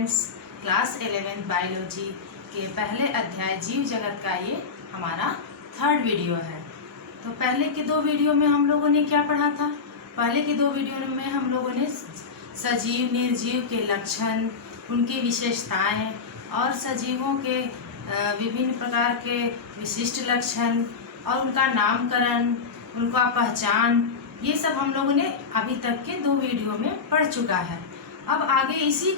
Students, class 11 biology के पहले अध्याय जीव जगत का ये हमारा थर्ड वीडियो है। तो पहले के दो वीडियो में हम लोगों ने क्या पढ़ा था? पहले के दो वीडियो में हम लोगों ने सजीव निर्जीव के लक्षण, उनकी विशेषताएं और सजीवों के विभिन्न प्रकार के विशिष्ट लक्षण और उनका नामकरण, उनका पहचान, ये सब हम लोगों ने अभी तक के दो वीडियो में पढ़ चुका है। अब आगे इसी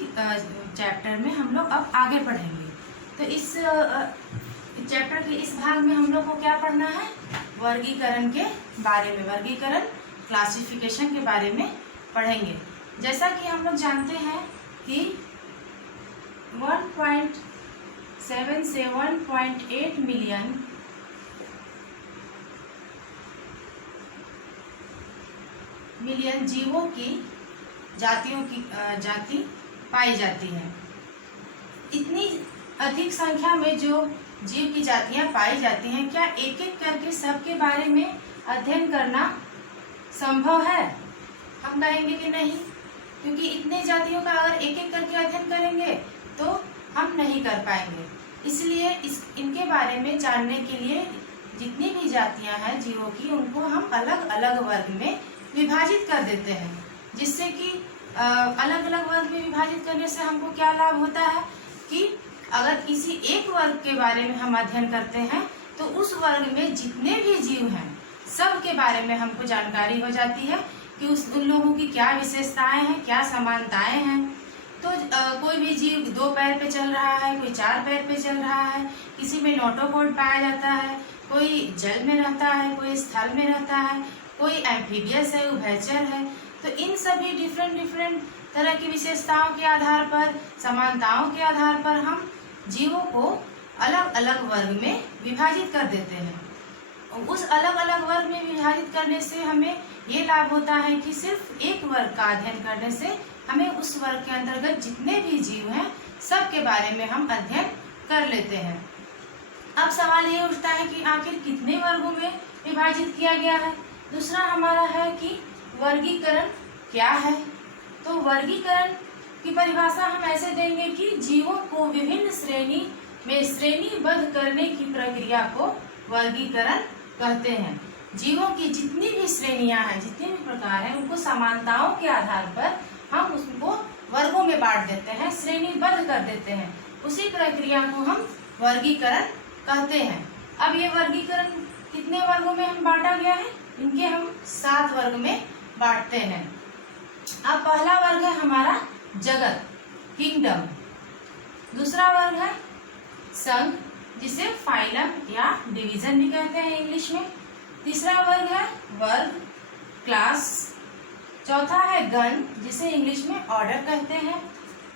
चैप्टर में हम लोग अब आगे पढ़ेंगे। तो इस चैप्टर के इस भाग में हम लोग को क्या पढ़ना है? वर्गीकरण के बारे में, वर्गीकरण क्लासिफिकेशन के बारे में पढ़ेंगे। जैसा कि हम लोग जानते हैं कि 1.7 से 1.8 मिलियन जीवों की जाति पाई जाती है। इतनी अधिक संख्या में जो जीव की जातियां पाई जाती हैं, क्या एक एक करके सबके बारे में अध्ययन करना संभव है? हम कहेंगे कि नहीं, क्योंकि इतने जातियों का अगर एक एक करके अध्ययन करेंगे तो हम नहीं कर पाएंगे। इसलिए इनके बारे में जानने के लिए जितनी भी जातियां हैं जीवों की, उनको हम अलग अलग वर्ग में विभाजित कर देते हैं, जिससे कि अलग अलग वर्ग में विभाजित करने से हमको क्या लाभ होता है कि अगर किसी एक वर्ग के बारे में हम अध्ययन करते हैं तो उस वर्ग में जितने भी जीव हैं सब के बारे में हमको जानकारी हो जाती है कि उन लोगों की क्या विशेषताएं हैं, क्या समानताएं हैं। तो कोई भी जीव 2 पैर पे चल रहा है, कोई 4 पैर पे चल रहा है, किसी में नोटोकॉर्ड पाया जाता है, कोई जल में रहता है, कोई स्थल में रहता है, कोई एम्फीबियस है, उभयचर है। तो इन सभी डिफरेंट तरह की विशेषताओं के आधार पर, समानताओं के आधार पर हम जीवों को अलग अलग वर्ग में विभाजित कर देते हैं। उस अलग अलग वर्ग में विभाजित करने से हमें ये लाभ होता है कि सिर्फ एक वर्ग का अध्ययन करने से हमें उस वर्ग के अंतर्गत जितने भी जीव हैं सब के बारे में हम अध्ययन कर लेते हैं। अब सवाल ये उठता है कि आखिर कितने वर्गों में विभाजित किया गया है? दूसरा हमारा है कि वर्गीकरण क्या है? तो वर्गीकरण की परिभाषा हम ऐसे देंगे कि जीवों को विभिन्न श्रेणी में श्रेणीबद्ध करने की प्रक्रिया को वर्गीकरण कहते हैं। जीवों की जितनी भी श्रेणियां हैं, जितने भी प्रकार हैं, उनको समानताओं के आधार पर हम उसको वर्गों में बांट देते हैं, श्रेणीबद्ध कर देते हैं। उसी प्रक्रिया को हम वर्गीकरण कहते हैं। अब ये वर्गीकरण कितने वर्गों में हम बांटा गया है? इनके हम 7 वर्ग में बांटते हैं। अब पहला वर्ग है हमारा जगत, किंगडम। दूसरा वर्ग है संघ, जिसे फाइलम या डिवीजन भी कहते हैं इंग्लिश में। तीसरा वर्ग है वर्ग, क्लास। चौथा है गण, जिसे इंग्लिश में ऑर्डर कहते हैं।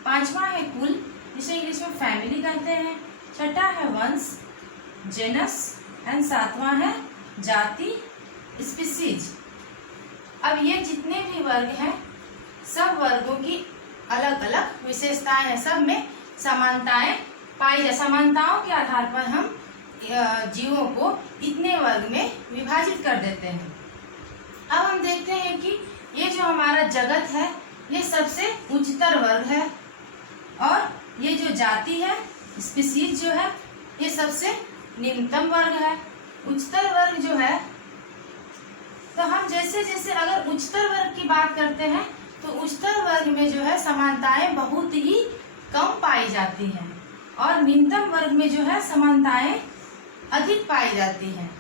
पांचवा है कुल, जिसे इंग्लिश में फैमिली कहते हैं। छठा है वंश, जेनस। एंड सातवां है जाति, स्पीसीज। अब ये जितने भी वर्ग हैं सब वर्गों की अलग अलग विशेषताएं हैं, सब में समानताएं पाई जाती। समानताओं के आधार पर हम जीवों को इतने वर्ग में विभाजित कर देते हैं। अब हम देखते हैं कि ये जो हमारा जगत है ये सबसे उच्चतर वर्ग है, और ये जो जाति है, स्पीसीज जो है, ये सबसे निम्नतम वर्ग है। उच्चतर वर्ग जो है, तो हम जैसे जैसे अगर उच्चतर वर्ग की बात करते हैं तो उच्चतर वर्ग में जो है समानताएं बहुत ही कम पाई जाती हैं, और निम्नतम वर्ग में जो है समानताएं अधिक पाई जाती हैं।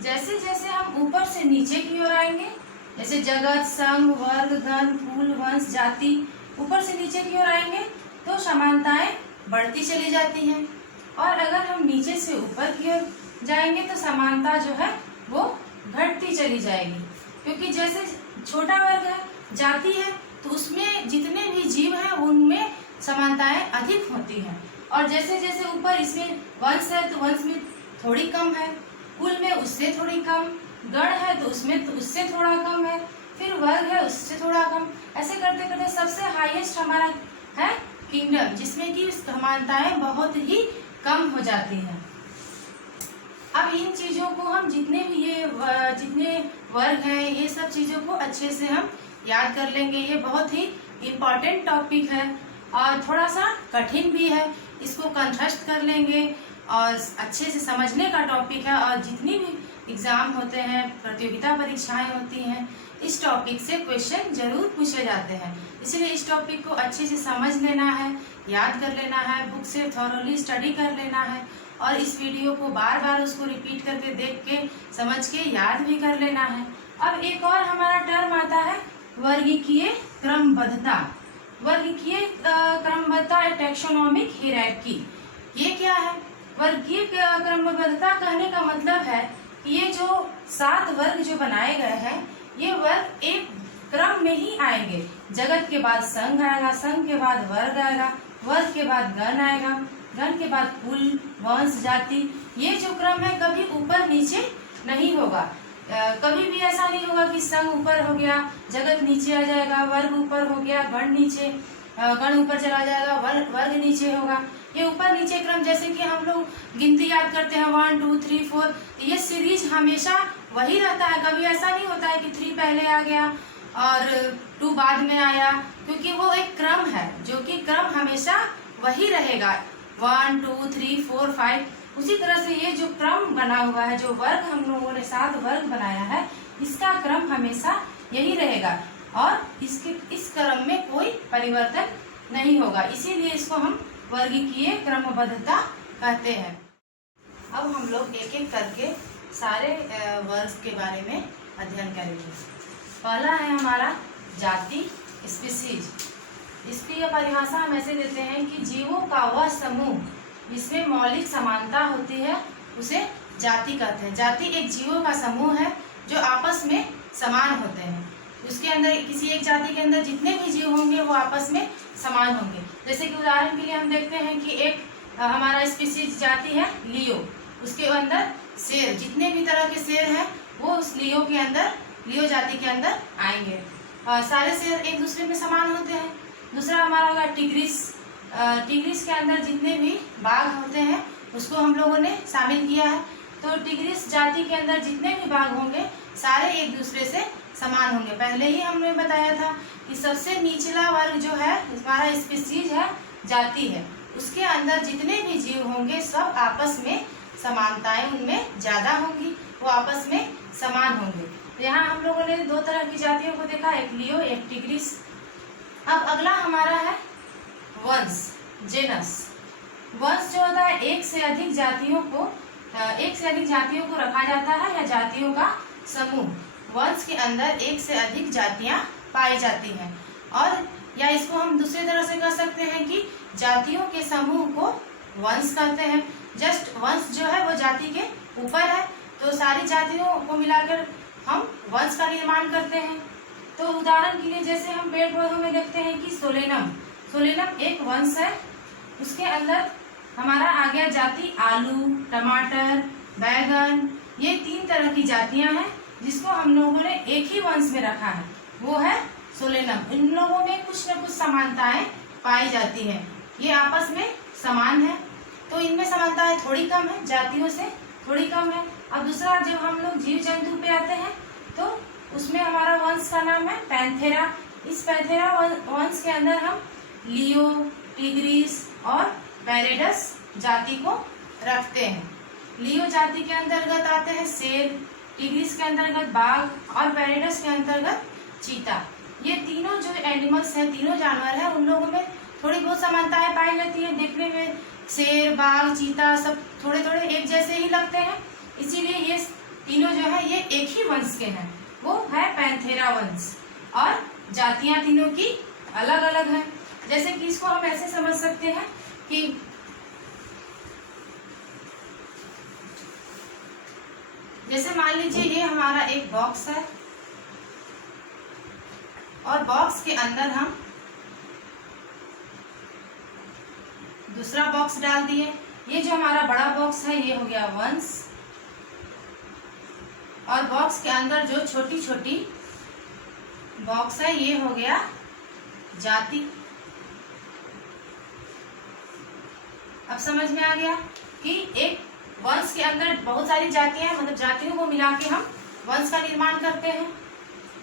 जैसे जैसे हम ऊपर से नीचे की ओर आएंगे, जैसे जगत, संघ, वर्ग, गण, कुल, वंश, जाति, ऊपर से नीचे की ओर आएंगे तो समानताएं बढ़ती चली जाती हैं, और अगर हम नीचे से ऊपर की ओर जाएंगे तो समानता जो है वो घटती चली जाएगी। क्योंकि जैसे छोटा वर्ग है, जाति है, तो उसमें जितने भी जीव हैं उनमें समानताएं अधिक होती हैं, और जैसे जैसे ऊपर इसमें वंश है तो वंश में थोड़ी कम है, कुल में उससे थोड़ी कम, गण है तो उसमें तो उससे थोड़ा कम है, फिर वर्ग है उससे थोड़ा कम। ऐसे करते करते सबसे हाईएस्ट हमारा है किंगडम, जिसमें कि समानताएं बहुत ही कम हो जाती हैं। अब इन चीज़ों को हम जितने वर्ग हैं, ये सब चीज़ों को अच्छे से हम याद कर लेंगे। ये बहुत ही इम्पॉर्टेंट टॉपिक है, और थोड़ा सा कठिन भी है, इसको कंठस्थ कर लेंगे और अच्छे से समझने का टॉपिक है। और जितनी भी एग्ज़ाम होते हैं, प्रतियोगिता परीक्षाएं होती हैं, इस टॉपिक से क्वेश्चन जरूर पूछे जाते हैं। इसलिए इस टॉपिक को अच्छे से समझ लेना है, याद कर लेना है, बुक से थॉरोली स्टडी कर लेना है और इस वीडियो को बार बार उसको रिपीट करके देख के समझ के याद भी कर लेना है। अब एक और हमारा टर्म आता है वर्गीकीय क्रमबद्धता। वर्गीकीय क्रमबद्धता टैक्सोनॉमिक हायरार्की। ये क्या है? वर्गीय क्रमबद्धता कहने का मतलब है कि ये जो 7 वर्ग जो बनाए गए हैं, ये वर्ग एक क्रम में ही आएंगे। जगत के बाद संघ आएगा, संघ के बाद वर्ग आएगा, वर्ग के बाद गण आएगा, गण के बाद कुल, वंश, जाति। ये जो क्रम है कभी ऊपर नीचे नहीं होगा। कभी भी ऐसा नहीं होगा कि संघ ऊपर हो गया, जगत नीचे आ जाएगा, वर्ग ऊपर हो गया, गण नीचे, गण ऊपर चला जाएगा, वर्ग नीचे होगा। ये ऊपर नीचे क्रम, जैसे कि हम लोग गिनती याद करते हैं 1 2 3 4, ये सीरीज हमेशा वही रहता है। कभी ऐसा नहीं होता है कि 3 पहले आ गया और 2 बाद में आया, क्योंकि वो एक क्रम है, जो कि क्रम हमेशा वही रहेगा 1 2 3 4 5। उसी तरह से ये जो क्रम बना हुआ है, जो वर्ग हम लोगों ने 7 वर्ग बनाया है, इसका क्रम हमेशा यही रहेगा और इस क्रम में कोई परिवर्तन नहीं होगा। इसीलिए इसको हम वर्गीकीय क्रमबद्धता कहते हैं। अब हम लोग एक एक करके सारे वर्ग के बारे में अध्ययन करेंगे। पहला है हमारा जाति, स्पीसीज। इसकी यह परिभाषा हम ऐसे देते हैं कि जीवों का वह समूह जिसमें मौलिक समानता होती है, उसे जाति कहते हैं। जाति एक जीवों का समूह है जो आपस में समान होते हैं। उसके अंदर, किसी एक जाति के अंदर जितने भी जीव होंगे वो आपस में समान होंगे। जैसे कि उदाहरण के लिए हम देखते हैं कि एक हमारा स्पीसीज जाति है लियो, उसके अंदर शेर, जितने भी तरह के शेर हैं वो उस लियो के अंदर, लियो जाति के अंदर आएंगे। सारे शेर एक दूसरे में समान होते हैं। दूसरा हमारा होगा टिग्रिस। टिग्रिस के अंदर जितने भी बाघ होते हैं उसको हम लोगों ने शामिल किया है। तो टिग्रिस जाति के अंदर जितने भी बाघ होंगे सारे एक दूसरे से समान होंगे। पहले ही हमने बताया था कि सबसे निचला वर्ग जो है हमारा स्पीसीज है, जाति है, उसके अंदर जितने भी जीव होंगे सब आपस में समानताएं उनमें ज्यादा होंगी, वो आपस में समान होंगे। तो यहाँ हम लोगों ने 2 तरह की जातियों को देखा, एक लियो, एक टिग्रिस। अब अगला हमारा है वंश, जेनस। वंश जो होता है एक से अधिक जातियों को रखा जाता है या जातियों का समूह। वंश के अंदर एक से अधिक जातियां पाई जाती हैं। और या इसको हम दूसरी तरह से कह सकते हैं कि जातियों के समूह को वंश कहते हैं। जस्ट वंश जो है वो जाति के ऊपर है, तो सारी जातियों को मिलाकर हम वंश का निर्माण करते हैं। तो उदाहरण के लिए जैसे हम पेड़ पौधों में देखते हैं कि सोलेनम एक वंश है। उसके अंदर हमारा आ गया जाति आलू, टमाटर, बैगन, ये 3 तरह की जातियां हैं जिसको हम लोगों ने एक ही वंश में रखा है, वो है सोलेनम। इन लोगों में कुछ न कुछ समानताएं पाई जाती हैं, ये आपस में समान है, तो इनमें समानताएं थोड़ी कम है, जातियों से थोड़ी कम है। अब दूसरा जब हम लोग जीव जंतु पे आते हैं तो उसमें हमारा वंश का नाम है पैंथेरा। इस पैंथेरा वंश के अंदर हम लियो, टिग्रिस और पैरेडस जाति को रखते हैं। लियो जाति के अंतर्गत आते हैं शेर, टिग्रिस के अंतर्गत बाघ और पैरेडस के अंतर्गत चीता। ये तीनों जो एनिमल्स हैं, तीनों जानवर हैं, उन लोगों में थोड़ी बहुत समानताएं पाई जाती है। देखने में शेर, बाघ, चीता सब थोड़े थोड़े एक जैसे ही लगते हैं, इसीलिए ये तीनों जो है ये एक ही वंश के हैं, वो है पैंथेरा वंश। और जातियां तीनों की अलग अलग हैं। जैसे कि इसको हम ऐसे समझ सकते हैं कि जैसे मान लीजिए ये हमारा एक बॉक्स है और बॉक्स के अंदर हम दूसरा बॉक्स डाल दिए। ये जो हमारा बड़ा बॉक्स है ये हो गया वंश, और बॉक्स के अंदर जो छोटी छोटी बॉक्स है ये हो गया जाति। अब समझ में आ गया कि एक वंश के अंदर बहुत सारी जातियां हैं, मतलब जातियों को मिला के हम वंश का निर्माण करते हैं।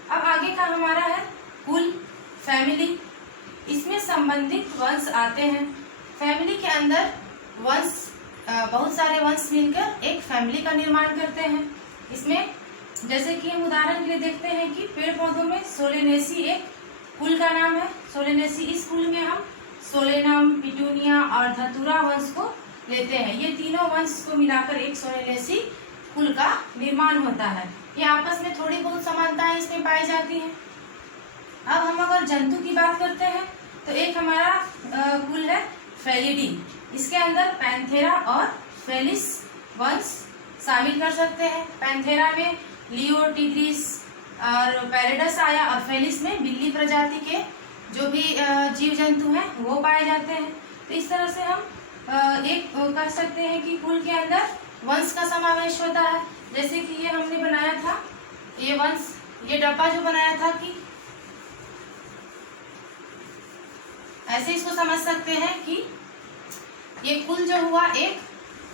अब आगे का हमारा है कुल, फैमिली। इसमें संबंधित वंश आते हैं। फैमिली के अंदर वंश बहुत सारे वंश मिलकर एक फैमिली का निर्माण करते हैं। इसमें जैसे कि हम उदाहरण के लिए देखते हैं कि पेड़ पौधों में सोलेनेसी एक कुल का नाम है। सोलेनेसी, इस कुल में हम सोलेनम, पिटूनिया और धतूरा वंश को लेते हैं। ये तीनों वंश को मिलाकर एक सोलेनेसी कुल का निर्माण होता है। ये आपस में थोड़ी बहुत समानताएं इसमें पाई जाती हैं। अब हम अगर जंतु की बात करते हैं तो एक हमारा कुल है फेलिडी। इसके अंदर पैंथेरा और फेलिस वंश शामिल कर सकते हैं। पैंथेरा में लियो, टिग्रिस और पैरेडस आया और फेलिस में बिल्ली प्रजाति के जो भी जीव जंतु हैं वो पाए जाते हैं। तो इस तरह से हम एक कर सकते हैं कि कुल के अंदर वंश का समावेश होता है। जैसे कि ये हमने बनाया था, ये वंश, ये डब्बा जो बनाया था कि ऐसे इसको समझ सकते हैं कि ये कुल जो हुआ एक,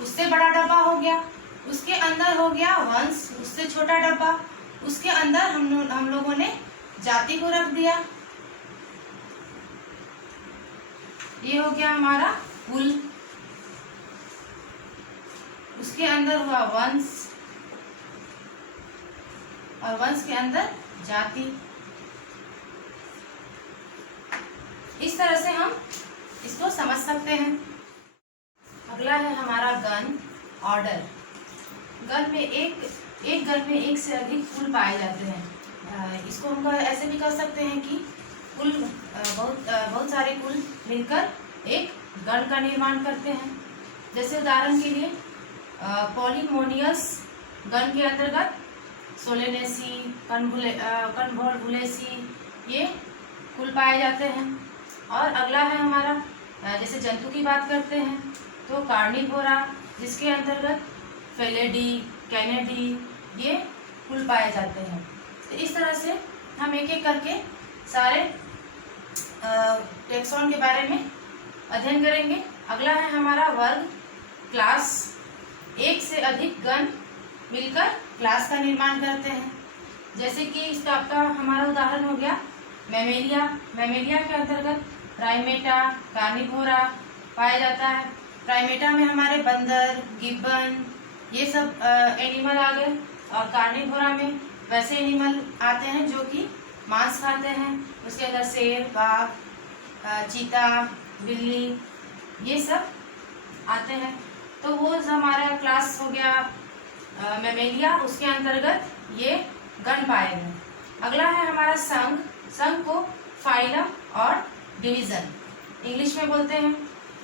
उससे बड़ा डब्बा हो गया, उसके अंदर हो गया वंश, उससे छोटा डब्बा, उसके अंदर हम लोगों ने जाति को रख दिया। ये हो गया हमारा कुल, उसके अंदर हुआ वंश और वंश के अंदर जाति। इस तरह से हम इसको समझ सकते हैं। अगला है हमारा गण, ऑर्डर। गण में एक गण में एक से अधिक कुल पाए जाते हैं। इसको हम ऐसे भी कर सकते हैं कि कुल बहुत सारे कुल मिलकर एक गण का निर्माण करते हैं। जैसे उदाहरण के लिए पॉलीमोनियस गण के अंतर्गत सोलेनेसी, कन्वोलुलेसी ये कुल पाए जाते हैं। और अगला है हमारा, जैसे जंतु की बात करते हैं तो कार्निवोरा, जिसके अंतर्गत फेलिडी, कैनिडी ये कुल पाए जाते हैं। तो इस तरह से हम एक एक करके सारे टैक्सॉन के बारे में अध्ययन करेंगे। अगला है हमारा वर्ग, क्लास। एक से अधिक गण मिलकर क्लास का निर्माण करते हैं। जैसे कि इसका आपका हमारा उदाहरण हो गया मैमेलिया। मैमेलिया के अंतर्गत प्राइमेटा, कार्निवोरा पाया जाता है। प्राइमेटा में हमारे बंदर, गिब्बन ये सब एनिमल आ गए, और कार्निवोरा में वैसे एनिमल आते हैं जो कि मांस खाते हैं। उसके अंदर शेर, बाघ, चीता, बिल्ली ये सब आते हैं। तो वो हमारा क्लास हो गया मैमेलिया, उसके अंतर्गत ये गण पाए गए। अगला है हमारा संघ। संघ को फाइलम और डिवीजन इंग्लिश में बोलते हैं।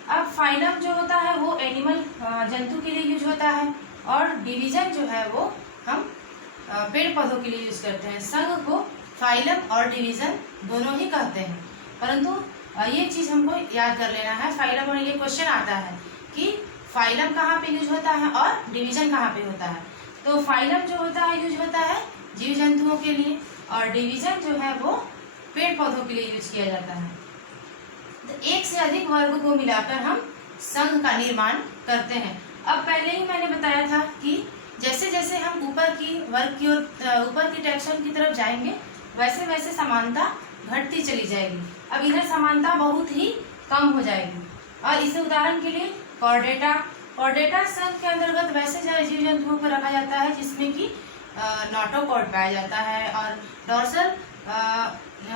अब फाइलम जो होता है वो एनिमल, जंतु के लिए यूज होता है, और डिवीजन जो है वो हम पेड़ पौधों के लिए यूज करते हैं। संघ को फाइलम और डिवीजन दोनों ही कहते हैं, परंतु ये चीज हमको याद कर लेना है। फाइलम, और ये क्वेश्चन आता है कि फाइलम कहाँ पे यूज होता है और डिवीजन कहाँ पे होता है। तो फाइलम जो होता है यूज होता है जीव जंतुओं के लिए, और डिवीजन जो है वो पेड़ पौधों के लिए यूज किया जाता है। तो एक से अधिक वर्ग को मिलाकर हम संघ का निर्माण करते हैं। अब पहले ही मैंने बताया था कि जैसे जैसे हम ऊपर की वर्ग की ओर, ऊपर की टैक्सॉन की तरफ जाएंगे, वैसे वैसे समानता घटती चली जाएगी। अब इधर समानता बहुत ही कम हो जाएगी। और इसे उदाहरण के लिए कॉर्डेटा, कॉर्डेटा संघ के अंतर्गत वैसे जीव जंतुओं को रखा जाता है जिसमें कि नोटोकॉर्ड पाया जाता है और डोर्सल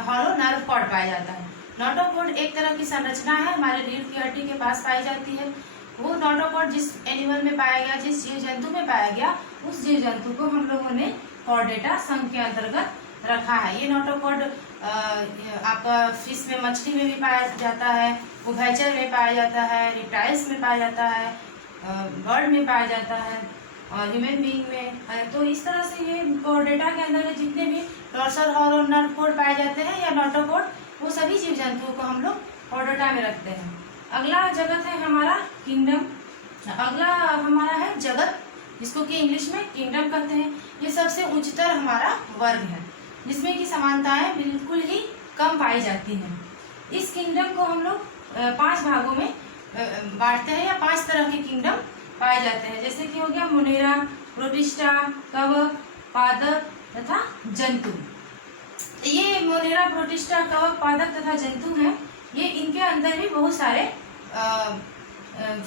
हॉलो नर्व कॉर्ड पाया जाता है। नोटोकॉर्ड एक तरह की संरचना है, हमारे रीढ़ की हड्डी के पास पाई जाती है। वो नोटोकॉर्ड जिस एनिमल में पाया गया, जिस जीव जंतु में पाया गया, उस जीव जंतु को हम लोगों ने कॉर्डेटा संघ के अंतर्गत रखा है। ये नोटोकॉर्ड आपका फिश में, मछली में भी पाया जाता है, उभयचर में पाया जाता है, रिप्टाइल्स में पाया जाता है, बर्ड में पाया जाता है और ह्यूमन बीइंग में। तो इस तरह से ये कॉर्डेटा के अंदर जितने भी डोर्सल हॉलो नर्व कॉर्ड पाए जाते हैं या नोटोकॉर्ड, वो सभी जीव जंतुओं को हम लोग कॉर्डेटा में रखते हैं। अगला जगत है हमारा किंगडम। अगला हमारा है जगत, जिसको कि इंग्लिश में किंगडम कहते हैं। ये सबसे उच्चतर हमारा वर्ग है जिसमें कि समानताएं बिल्कुल ही कम पाई जाती हैं। इस किंगडम को हम लोग 5 भागों में बांटते हैं, या 5 तरह के किंगडम पाए जाते हैं। जैसे कि हो गया मोनेरा, प्रोटिस्टा, कवक, पादप तथा जंतु। ये मोनेरा, प्रोटिस्टा, कवक, पादप तथा जंतु हैं। ये इनके अंदर भी बहुत सारे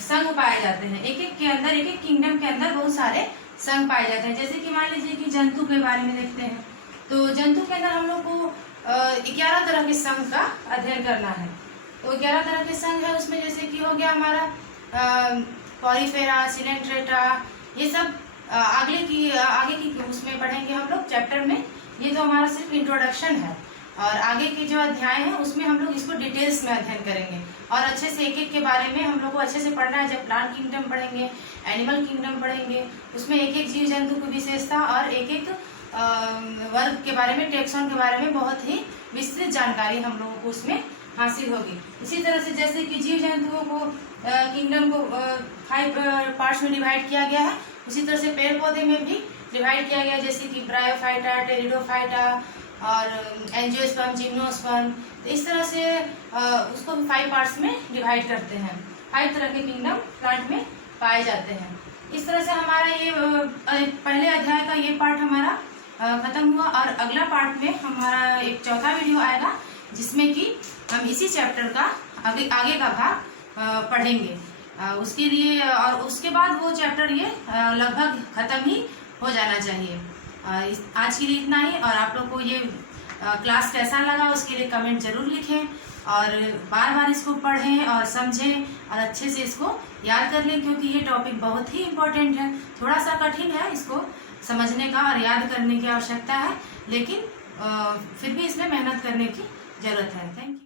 संघ पाए जाते हैं। एक एक के अंदर, एक एक किंगडम के अंदर बहुत सारे संघ पाए जाते हैं। जैसे कि मान लीजिए कि जंतु के बारे में देखते हैं, तो जंतु के अंदर हम लोग को 11 तरह के संघ का अध्ययन करना है। तो 11 तरह के संघ है उसमें, जैसे कि हो गया हमारा पॉलीफेरा, सिलेंट्रेटा, ये सब आगे की उसमें पढ़ेंगे हम लोग चैप्टर में। ये तो हमारा सिर्फ इंट्रोडक्शन है, और आगे के जो अध्याय है उसमें हम लोग इसको डिटेल्स में अध्ययन करेंगे और अच्छे से एक एक के बारे में हम लोग को अच्छे से पढ़ना है। जब प्लांट किंगडम पढ़ेंगे, एनिमल किंगडम पढ़ेंगे, उसमें एक एक जीव जंतु की विशेषता और एक एक वर्ग के बारे में, टैक्सॉन के बारे में बहुत ही विस्तृत जानकारी हम लोगों को उसमें हासिल होगी। इसी तरह से जैसे कि जीव जंतुओं को किंगडम को 5 पार्ट्स में डिवाइड किया गया है, उसी तरह से पेड़ पौधे में भी डिवाइड किया गया है, जैसे कि ब्रायोफाइटा, टेरिडोफाइटा और एंजियोस्पर्म, जिम्नोस्पर्म। तो इस तरह से उसको 5 पार्ट्स में डिवाइड करते हैं। 5 तरह के किंगडम प्लांट में पाए जाते हैं। इस तरह से हमारा ये पहले अध्याय का ये पार्ट हमारा खत्म हुआ, और अगला पार्ट में हमारा एक चौथा वीडियो आएगा जिसमें कि हम इसी चैप्टर का आगे का भाग पढ़ेंगे। उसके लिए और उसके बाद वो चैप्टर ये लगभग खत्म ही हो जाना चाहिए। आज के लिए इतना ही, और आप लोग को ये क्लास कैसा लगा उसके लिए कमेंट जरूर लिखें, और बार बार इसको पढ़ें और समझें और अच्छे से इसको याद कर लें, क्योंकि ये टॉपिक बहुत ही इम्पोर्टेंट है। थोड़ा सा कठिन है इसको समझने का और याद करने की आवश्यकता है, लेकिन फिर भी इसमें मेहनत करने की जरूरत है। Thank you.